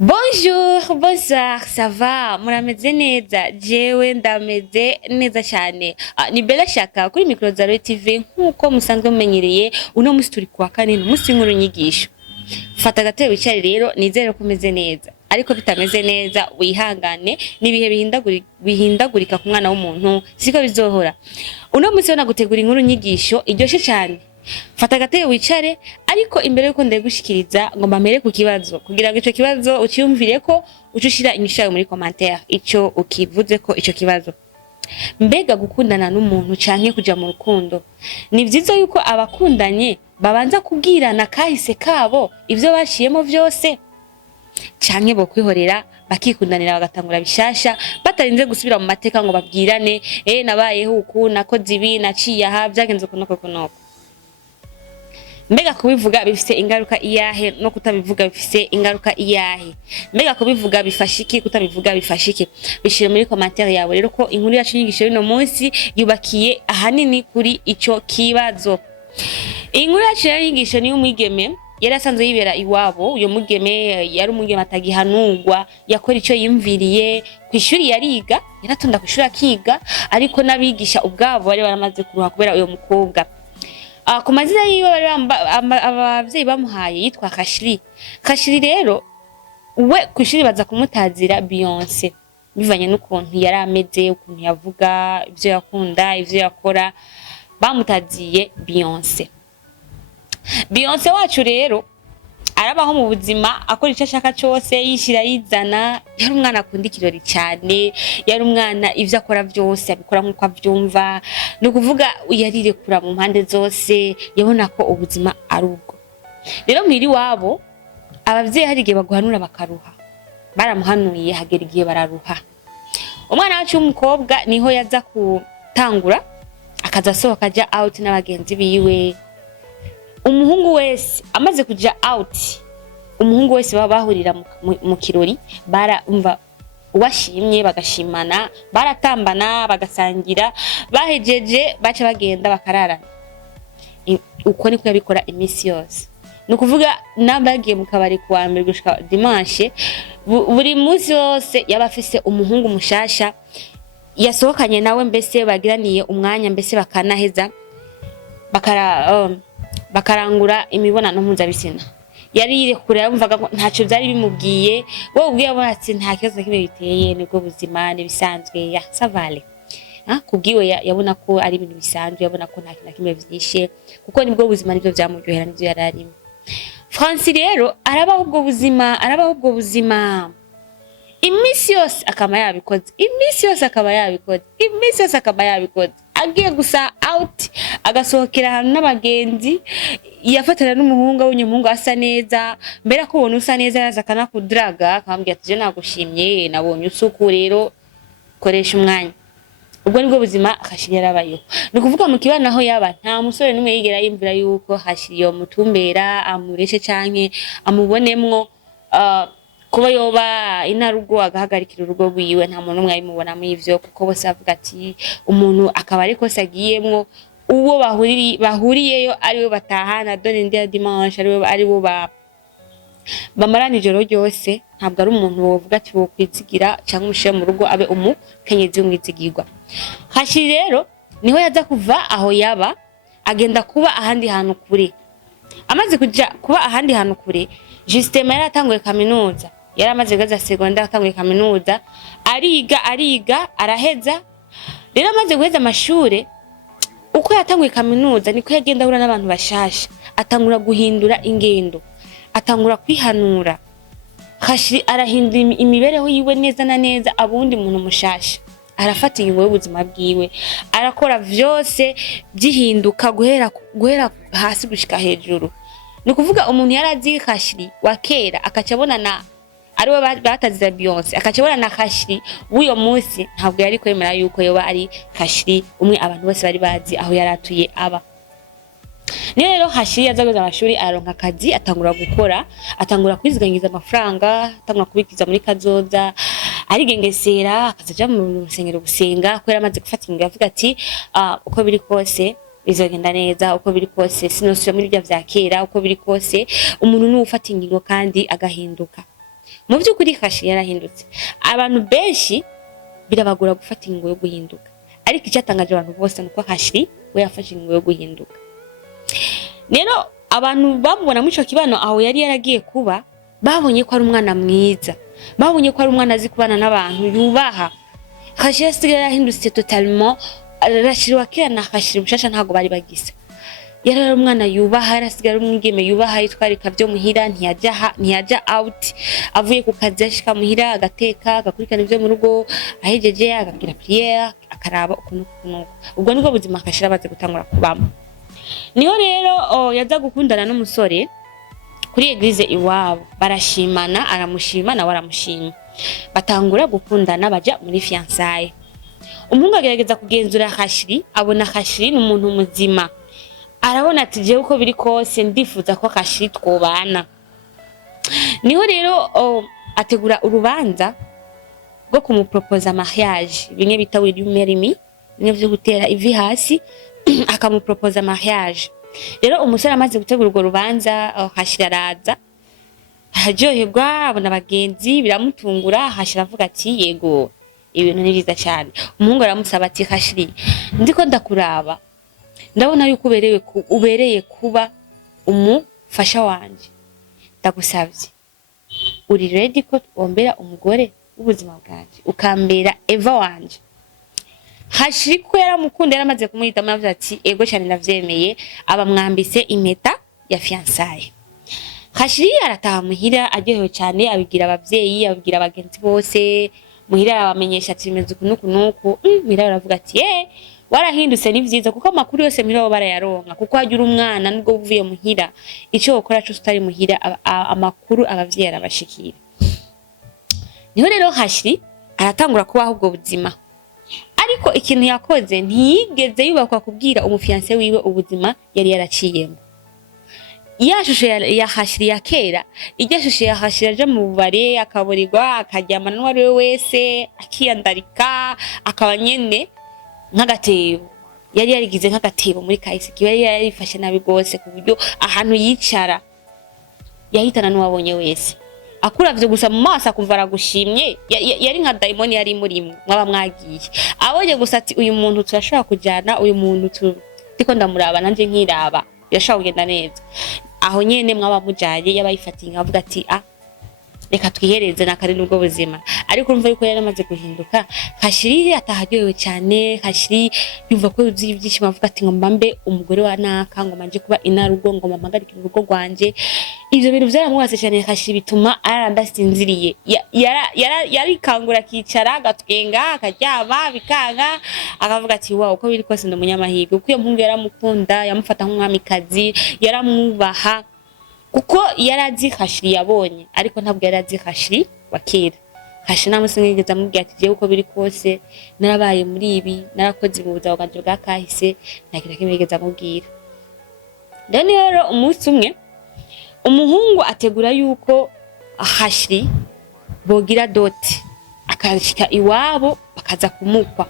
Bonjour, bonsoir, ça va? Murameze neza? Jewe ndameze neza cyane. Ni Bella Shaka kuri Micro Zaro TV nkuko musanzwe mumenyereye uno musi turi kuwa kane n'umusi nkuru nyigisho. Fata agatebe wicare rero nizere ko umeze neza. Ariko bitameze neza wihangane nibihe bihindagurika ku mwana w'umuntu siko bizohora. Uno musi wona gutegura inkuru nyigisho iryoshe cyane. Fata agatebe wicare ariko imbere yuko ndagushikiriza ngo mpamere ku kibazo kugira ngo ico kibazo ucyumvire ko ucushira inyishu yawe muri commentaire ico ukivuze ko ico kibazo. Mbega gukundana n'umuntu canke kuja mu rukundo ni vyiza yuko abakundanye babanza kubwirana kahise kabo ivyo baciyemo vyose canke bo kwihorera bakikundanira bagatangura bishasha batarinze gusubira mu mateka ngo babwirane nabayeho uku nakoze ibi naciye aha vyagenze kunoko. Mbega kubivuga bifise ingaruka iyahe no kutabivuga bifise ingaruka iyahe? Mbega kubivuga bifashiki kutabivuga bifashiki? Bishire muri commentaire yawe rero ko inkuru yacu nyigisho rino munsi yubakiye ahanini kuri ico kibazo. Inkuru yacu nyigisho ni umwigeme yari asanzwe yibera iwabo. Uyo mugeme yari umugeme atagihanurwa, yakora ico yimviriye, kwishuri yariga, yaratonda kwishuri akiga, ariko nabigisha ubwabo bari baramaze kuruha kubera uyo mukobwa. Ku mazina yiwe abavyeyi bamuhaye yitwa Kashiri. Kashiri rero we kwishuri baza kumutazira Beyonce bivanye n'ukuntu yari ameze, ukuntu yavuga, ivyo yakunda, ivyo yakora, bamutaziye Beyonce. Beyonce wacu rero arabaho mu buzima akora ico ashaka cyose, yishira yizana, yari umwana akunda ikirori cyane, yari umwana ivyo akora byose abikora nkuko avyumva, no kuvuga yarirekura mu mpande zose, yabona ko ubuzima ari ubwo. Rero mwiri wabo abavyeyi hari igihe baguhanura bakaruha, baramuhanuye hagera igihe bararuha. Umwana wacu w'umukobwa niho yaza kutangura akaza sohoka aja out n'abagenzi biwe. Umuhungu wese amaze kuja out, umuhungu wese baba bahurira mu kirori barumva uwashimye bagashimana, baratambana bagasangira, bahejeje baca bagenda bakararana. Uko niko yabikora imisi yose. Nukuvuga nabagiye mu kabari kuwa mbere gushika dimanche, buri munsi yose yabafise umuhungu mushasha yasohokanye nawe, mbese bagiraniye umwanya, mbese bakanaheza bakarangura imibonano mpuzabitsina. Yari yirekura yumvaga ko ntaco byari bimubwiye, wowe ubwiye abona ati nta kibazo kimwe biteye, nibwo buzima nibisanzwe ya savale. Kubwiwe yabona ko ari ibintu bisanzwe, yabona ko nta kintu kimwe vyishe kuko nibwo buzima nivyo vyamuryohera nivyo yararimo. Francis rero arabaho ubwo buzima imisi yose akaba yabikoze, agiye gusa out agasohokera ahantu n'abagenzi, yafatana n'umuhungu w'umuhungu asa neza, mbere ko ubona usa neza yaza kanakudraga akambwira ati je nagushimye nabonye usuku rero koresha umwanya. Ubwo nibwo buzima Kashiri yarabayeho. Ni kuvuga mu kibana aho yaba nta musore n'umwe yigera yimvira yuko Kashiri yo mutumbera amureshe canke amubonemwo kuba yoba inarugo agahagarikira urugo rwiwe. Nta muntu umwe ayimubona mu ivyo kuko bose avuga ati umuntu akaba ariko sagiyemwo uwo bahuriyeyo ariwe batahana done ndi ya dimanche, aribo bamarana ijoro ryose. Ntabwo ari umuntu wovuga ati wo kwizigira cyangwa umushiye mu rugo abe umukenyezi w'umwizigirwa. Kashiri rero niho yaza kuva aho yaba agenda kuba ahandi hantu kure. Amaze kuja kuba ahandi hantu kure, Justement yaratanguye kaminuza, yaramaze gaza secondaire atanguye kaminuza, ariga araheza. Rero amaze guheza amashure, uko yatanguye kaminuza niko yagenda ahura n'abantu bashasha, atangura guhindura ingendo, atangura kwihanura. Kashiri arahindura imibereho yiwe neza na neza, abundi muntu mushasha. Arafata ingingo y'ubuzima bwiwe, arakora vyose byihinduka guhera hasi gushika hejuru. Ni kuvuga umuntu yarazi Kashiri wa kera akacabona na ariwe batazira Beyonce, akacabona na Kashiri w'uyo munsi, ntabwo yari kwemera yuko yoba ari Kashiri umwe abantu bose bari bazi aho yaratuye aba. Ni rero Kashiri yazagoza amashuri aronka akazi, atangura gukora, atangura kwiziganyiza amafaranga, atangura kubikiza muri kazoza, arigengesera akazaja mu rusengero gusenga. Ko yaramaze gufata ingingo avuga ati uko biri kose bizogenda neza, uko biri kose sinosubira muri bya kera, uko biri kose umuntu n'ufata ingingo kandi agahinduka. mu by'ukuri Hashiri yarahindutse. Abantu benshi birabagura gufata ingingo yo guhinduka, ariko icyatangaje abantu bose nuko Hashiri we yafashe ingingo yo guhinduka. Rero abantu bamubona muri ico kibano aho yari yaragiye kuba, babonye ko ari umwana mwiza, babonye ko ari umwana azi kubana n'abantu yubaha. Hashiri asigaye yarahindutse totalement. Hashiri wa kera na Hashiri bushasha ntago bari bagisa. Yari ari umwana yubaha, yarasigaye ari umwigeme yubaha, yitwarika byo muhira, ntiyajya out, avuye ku kazi ashika muhira agateka, agakurikana ibyo mu rugo, ahejeje agagira prière, akaraba ukuntu. Ubwo nibwo buzima Hashiri abaze gutangura kubamo. Niho rero yaza gukundana n'umusore kuri eglise iwabo, barashimana, aramushima nawe aramushima, batangura gukundana, baja muri fiançailles. Umuhungu agerageza kugenzura Hashiri, abona Hashiri n'umuntu muzima, arabona ati jewe uko biri kose ndifuza ko Hashiri twobana. Niho rero ategura urubanza rwo kumupropoza mariage, bimwe bita will you marry me, bimwe byo gutera ivi hasi akamupropoza mariage. Rero umusore amaze gutegura urwo rubanza, Hashiri araza, aryoherwa, abona abagenzi biramutungura. Hashiri avuga ati yego ibintu ni byiza cyane. Umuhungu aramusaba ati Hashiri, ndiko ndakuraba, ndabona yuko ubereye kuba umufasha wanje, ndagusabye uri ready ko wombera umugore w'ubuzima bwanje, ukambera Eva wanje? Hashiri ko yaramukunda, yaramaze kumuhita, amavuga ati ego cyane ndavyemeye, abamwambise impeta ya fiançailles. Hashiri arataha muhira aryohewe cyane, abigira abavyeyi, abigira abagenzi bose muhira, arabamenyesha ati bimeze kunuku. Muhira baravuga ati warahindutse ni vyiza, kuko amakuru yose muhira bo barayaronka, kuko hagira umwana nubwo uvuye muhira, ico ukora cyo utari muhira amakuru abavyeyi arabashikira. Niho rero Hashiri aratangura kubaho ubwo buzima, ariko ikintu yakoze ntiyigeze yubakwa kubwira umufiance wiwe ubuzima yari yaraciyemo. Yashushe ya Hashiri ya kera, ijyashushe ya Hashiri aje mu bubare, akaburirwa, akaryamana n'uwari we wese, akiyandarika, akaba nyene nk'agatebo. Yari yarigize nk'agatebo muri kahise, yari yarifashe nabi gose ku buryo ahantu yicara yahitana n'uwabonye wese. Akuravye gusa mu maso akumva aragushimye, yari nka daimoni yari murimwe mwaba mwagiye. Abonye gusa ati uyu muntu turashobora kujana, uyu muntu ndiko ndamuraba nanje nkiraba, yashaka kugenda neza. Aho nyene mwaba mujaye yabayifatiye, avuga ati reka twihereze nakari nubwo buzima. Ariko urumva yuko yari amaze guhinduka. Hashiri ataharyohewe cyane, Hashiri yumva ko yuzuye ibyishimo, avuga ati ngo mbambe umugore wa naka, ngo manje kuba inarugo, ngo mpagarike urugo rwanje. Ivyo bintu byaramuwase cyane Hashiri, bituma arandasinziriye. Yari kangura kicara, agatwenga, akaryama, bikanga, akavuga ati wow, uko biri kose ndumunyamahirwe, kuko iyo mpungu yaramukunda, yamufata nk'umwamikazi, yaramwubaha, kuko yarazi Hashiri yabonye, ariko ntabwo yarazi Hashiri wa kera. Hashiri namusinigeza amubwira ati jewe uko biri kose narabaye muri ibi, narakoze ubuza bwanje bwa kahise, ntagira kimwigeza amubwira. Rero umunsi umwe umuhungu ategura yuko Hashiri bogira doti, akashika iwabo bakaza kumukwa.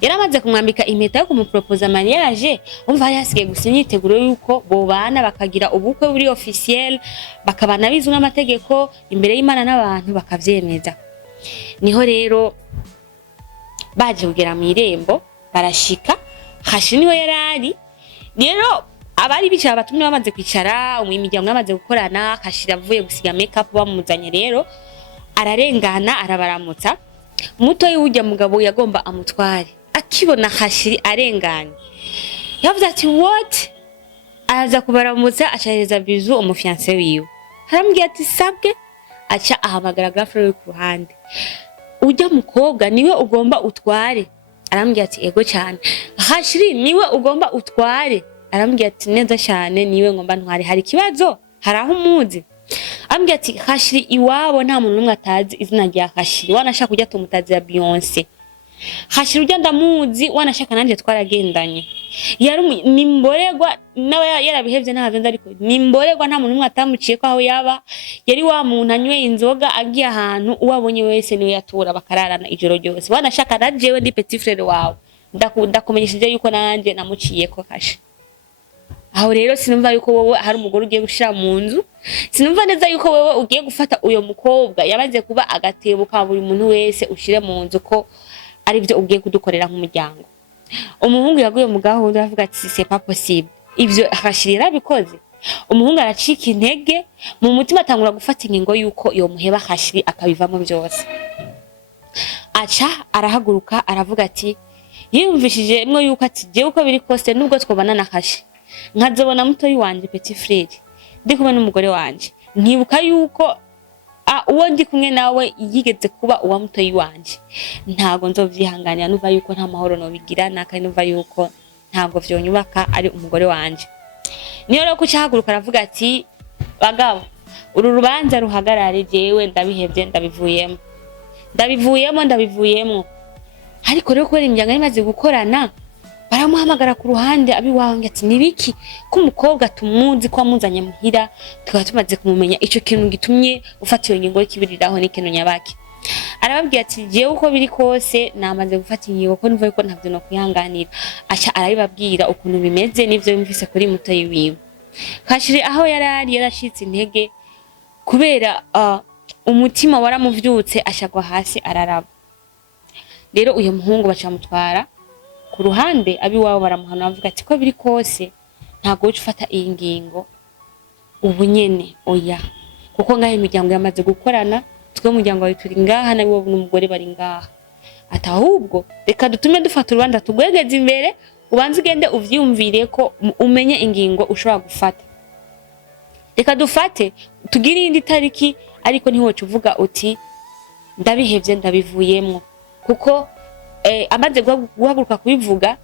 Yaramaze kumwambika impeta yo kumupropoza mariage, umva yari yasigaye gusa imyiteguro yuko bobana, bakagira ubukwe buri officiel, bakabana bizwe n'amategeko imbere y'Imana n'abantu bakavyemeza. Niho rero baje kugera mu irembo, barashika, Hashiri niho yarari. Rero abari bicara batumye bamaze kwicara, imiryango yamaze gukorana, Hashiri avuye gusiga makeup bamuzanye. Rero ararengana, arabaramutsa. Muto y'ujya mugabo yagomba amutware, akibona Hashiri arenganye, yavuze ati what? Aza kubaramutsa, acareza bizu umufiance wiwe, arambwira ati sabwe, aca ahamagara girlfriend ku ruhande, ujya mukobwa niwe ugomba utware. Arambwira ati ego cyane. Hashiri niwe ugomba utware. Arambwira ati neza cyane, niwe ngomba ntware. Hari kibazo? Hari aho umuzi? Arambwira ati Hashiri iwabo nta muntu numwe atazi izina rya Hashiri, wanashaka kujya tumutazi ya Beyonce. Hashiri ujya ndamuzi, wanashaka nanje twaragendanye. Yari nimboregwa nawe yarabihevye n'ahavenda, ariko nimboregwa nta muntu numwe atamuciye ko aho yaba. Yari wa muntu anywe inzoga, agiye ahantu uwabonye wese niwe yatura, bakararana ijoro ryose. Wanashaka najewe ndi petit frère wawe, ndakumenyesheje yuko nanje namuciye ko Hashiri. aho rero sinumva yuko wowe hari umugore ugiye gushira mu nzu, sinumva neza yuko wowe ugiye gufata uyo mukobwa yabaze kuba agatebo ka buri muntu wese ushire mu nzu ko ari byo ugiye kudukorera nk'umuryango. Umuhungu yaguye mu gahunda avuga ati c'est pas possible, ivyo akashirira bikoze. Umuhungu aracika intege mu mutima, atangura gufata ingingo yuko iyo muheba Kashiri akabivamo byose. Aca arahaguruka aravuga ati yiyumvishije mwo yuko ati je uko biri kose nubwo twobana na Kashi nkazobona mutoyi wanje Petit Frere ndi kumwe n'umugore wanje, nkibuka yuko uwo ndi kumwe nawe yigeze kuba uwa mutoyi wanje, ntago nzovyihanganira, numva yuko nta mahoro no bigira nakandi, numva yuko ntago vyonyubaka ari umugore wanje. Niyo rero kuca haguruka aravuga ati bagabo uru rubanza ruhagarare, jewe ndabihevye ndabivuyemo. Ariko rero kubera imiryango imaze gukorana baramuhamagara ku ruhande abiwange ati nibiki ko umukobwa tumuzi ko amuzanye muhira tukaba tumaze kumumenya, ico kintu gitumye ufata iyo ngingo y'ikibiriraho n'ikintu nyabaki. Arababwiye ati jewe uko biri kose namaze gufata ingingo ko numva yuko ntavyo no kwihanganira. Aca arabibabwira ukuntu bimeze n'ivyo yumvise kuri mutoyi wiwe. Kashiri aho yarashitse intege kubera umutima waramuvyutse ashagwa hasi araraba. Rero uyo muhungu bacamutwara ku ruhande abiwabo baramuhana bavuga ati ko biri kose ntago uca ufata iyi ngingo ubu nyene oya, kuko ngaho imiryango yamaze gukorana, twe umuryango wawe turi ngaha nawe wowe n'umugore bari ngaha, ati ahubwo reka dutume dufata urubanza tugwegeze imbere, ubanze ugende uvyumvire ko umenye ingingo ushobora gufata. Reka dufate tugire indi tariki, ariko ntiwoca uvuga uti ndabihevye ndabivuyemwo, kuko amaze guhaguruka kubivuga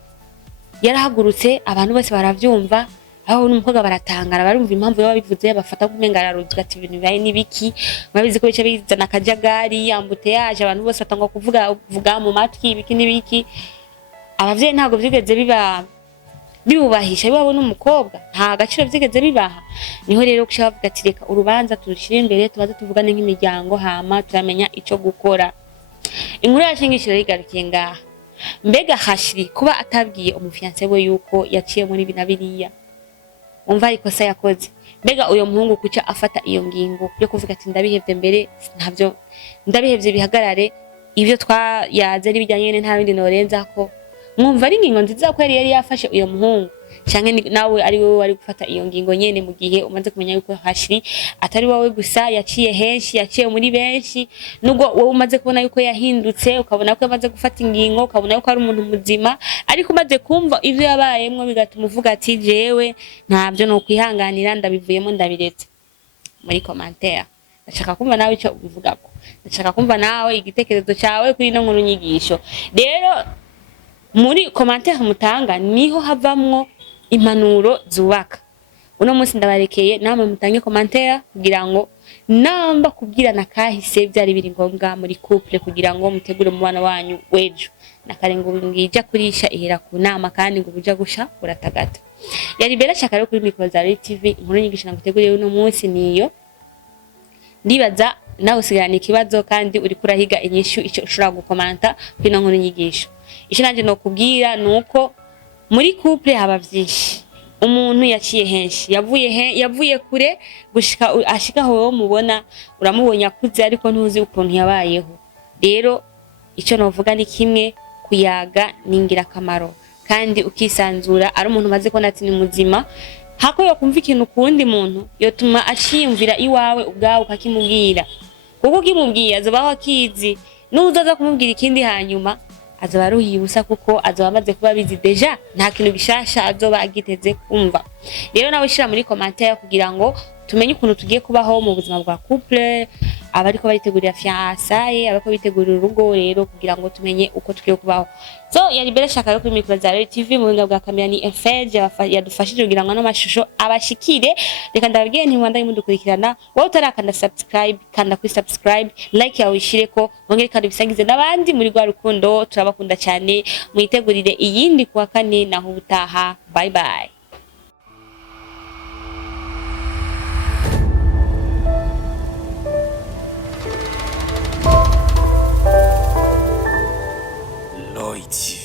yarahagurutse abantu bose baravyumva, aho n'umukobwa baratangara barumva impamvu yaba bivuze, bafata kumenga araruzwa ati ibintu bibaye nibiki, babizi ko bice bizana akajagari yambute yaje, abantu bose batangwa kuvuga mu matwi ibiki nibiki. Abavyeyi ntago vyigeze bibubahisha biwabo n'umukobwa, nta gaciro vyigeze bibaha. Niho rero kuca bavuga ati reka urubanza turushire imbere tubaze tuvugane nk'imiryango, hama turamenya ico gukora. Inkuru yashingishije igarukiye ngaha. Mbega Kashiri kuba atabwiye umufiance we yuko yaciye muri binabiriya, umva ikosa yakoze. Mbega uyo muhungu kuca afata iyo ngingo yo kuvuga ati ndabihevye mbere ntavyo, ndabihevye bihagarare, ivyo twayaze ari bijyanye nta bindi norenza ko. Mwumva ari ingingo nziza ko yari yafashe uyo muhungu, canke nawe ari wowe wari gufata iyo ngingo nyene mu gihe umaze kumenya yuko Kashiri atari wowe gusa yaciye henshi, yaciye muri benshi, nubwo wowe umaze kubona yuko yahindutse, ukabona ko yamaze gufata ingingo, ukabona yuko ari umuntu muzima, ariko umaze kumva ivyo yabayemwo bigatuma uvuga ati jewe ntavyo no kwihanganira ndabivuyemo ndabiretse. Muri commentaire ndashaka kumva nawe ico ubivugako, ndashaka kumva nawe igitekerezo cawe kuri no nkuru nyigisho. Rero muri commentaire mutanga niho havamwo impanuro zubaka. Uno munsi ndabarekeye namwe mutange commentaire kugira ngo namba kubwirana kahise byari biri ngombwa muri couple, kugira ngo mutegure umubano wanyu wejo. Nakarengo ngija kurisha ihera ku nama kandi ngo buja gusha uratagata. Yari Bella Shaka rero kuri Micro Zari TV, inkuru nyigisho naguteguriye uno munsi niyo. Ndibaza nawe usigarana ikibazo kandi uri kurahiga inyishu ico ushobora gukomanta kuri no nkuru nyigisho. Ico nanje no kubwira nuko muri couple haba vyinshi. Umuntu yaciye henshi, yavuye kure gushika ashika ho mubona, uramubonye akuze ariko ntuzi ukuntu yabayeho. Rero ico novuga ni kimwe, kuyaga ningira kamaro kandi ukisanzura ari umuntu maze ko nati ni muzima, hako yo kumva ikintu kundi muntu yotuma ashiyumvira iwawe ubwawe ukakimubwira, kuko kimubwiye azobaho akizi, nuzoza kumubwira ikindi hanyuma azoba ruhibusa, kuko azoba amaze kuba bizi deja, nta kintu gishasha azoba agiteze kumva. Rero nawe shira muri commentaire kugira ngo tumenye ukuntu tugiye kubaho mu buzima bwa couple, abariko baritegurira fiançailles, abariko bitegurira urugo, rero kugira ngo tumenye uko tugiye kubaho. So yari Bella Shaka yo kuri Micro Zari TV, mu buhinga bwa kamera ni Efege yadufashije kugira ngo n'amashusho abashikire. Reka ndababwiye nti mwanda mudukurikirana, wowe utarakanda subscribe kanda kuri subscribe, like yawe ishireko, wongere kandi bisangize n'abandi muri rwa rukundo. Turabakunda cyane, muyitegurire iyindi kuwa kane naho ubutaha. Bye bye. Lloyd TV.